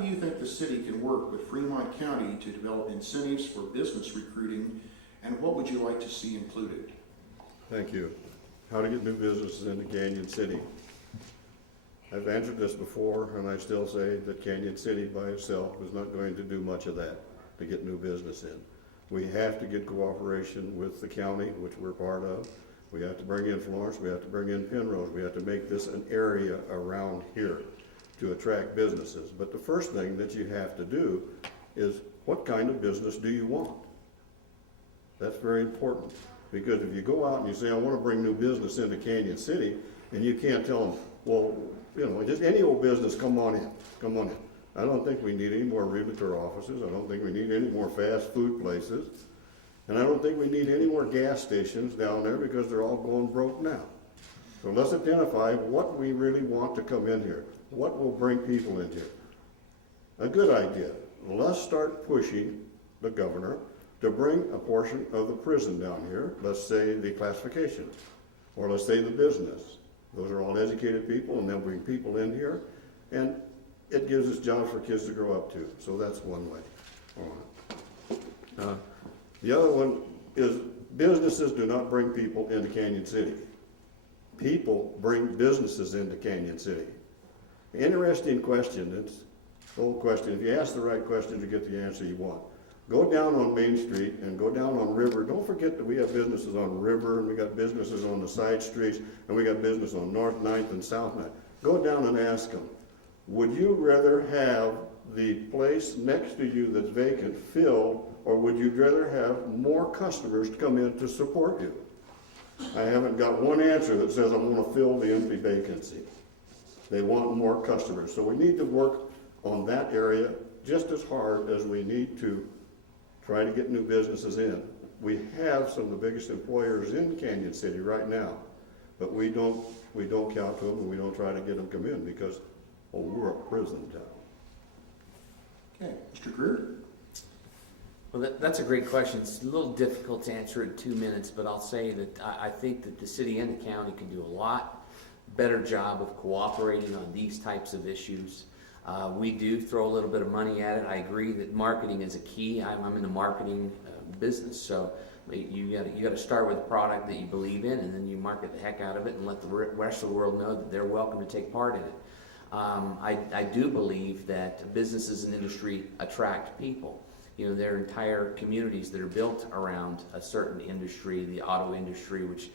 do you think the city can work with Fremont County to develop incentives for business recruiting, and what would you like to see included? Thank you. How to get new businesses into Canyon City. I've answered this before, and I still say that Canyon City by itself is not going to do much of that to get new business in. We have to get cooperation with the county, which we're part of. We have to bring in Florence, we have to bring in Penrose, we have to make this an area around here to attract businesses. But the first thing that you have to do is, what kind of business do you want? That's very important, because if you go out and you say, I want to bring new business into Canyon City, and you can't tell them, well, you know, just any old business, come on in, come on in. I don't think we need any more realtor offices. I don't think we need any more fast food places. And I don't think we need any more gas stations down there, because they're all going broke now. So let's identify what we really want to come in here. What will bring people in here? A good idea. Let's start pushing the governor to bring a portion of the prison down here. Let's say the classification, or let's say the business. Those are all educated people, and they'll bring people in here, and it gives us jobs for kids to grow up to. So that's one way. All right. The other one is, businesses do not bring people into Canyon City. People bring businesses into Canyon City. Interesting question. It's the whole question. If you ask the right question, you get the answer you want. Go down on Main Street and go down on River. Don't forget that we have businesses on River, and we got businesses on the side streets, and we got business on North 9th and South 9th. Go down and ask them, would you rather have the place next to you that's vacant filled, or would you rather have more customers to come in to support you? I haven't got one answer that says I want to fill the empty vacancy. They want more customers. So we need to work on that area just as hard as we need to try to get new businesses in. We have some of the biggest employers in Canyon City right now, but we don't count to them, and we don't try to get them to come in because, oh, we're a prison town. Okay, Mr. Greer? Well, that's a great question. It's a little difficult to answer in 2 minutes, but I'll say that I think that the city and the county can do a lot better job of cooperating on these types of issues. We do throw a little bit of money at it. I agree that marketing is a key. I'm in the marketing business, so you got to start with a product that you believe in, and then you market the heck out of it and let the rest of the world know that they're welcome to take part in it. I do believe that businesses and industry attract people. You know, there are entire communities that are built around a certain industry, the auto industry, which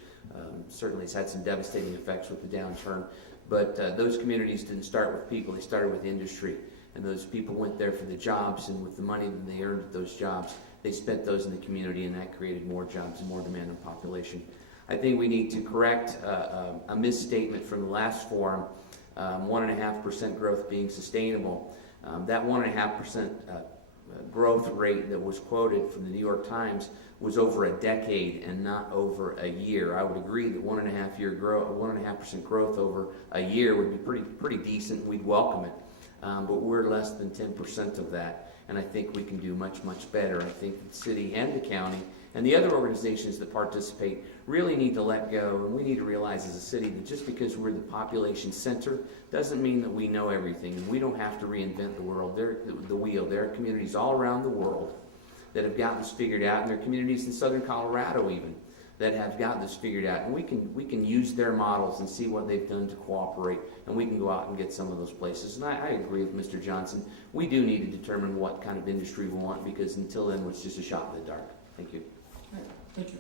certainly has had some devastating effects with the downturn. But those communities didn't start with people, they started with industry. And those people went there for the jobs, and with the money that they earned at those jobs, they spent those in the community, and that created more jobs and more demand on population. I think we need to correct a misstatement from the last forum, 1.5% growth being sustainable. That 1.5% growth rate that was quoted from the New York Times was over a decade and not over a year. I would agree that 1.5% growth over a year would be pretty decent. We'd welcome it, but we're less than 10% of that, and I think we can do much better. I think the city and the county and the other organizations that participate really need to let go, and we need to realize as a city that just because we're the population center doesn't mean that we know everything, and we don't have to reinvent the wheel. There are communities all around the world that have gotten this figured out, and there are communities in southern Colorado even that have gotten this figured out, and we can use their models and see what they've done to cooperate, and we can go out and get some of those places. And I agree with Mr. Johnson. We do need to determine what kind of industry we want, because until then it's just a shot in the dark. Thank you. Thank you.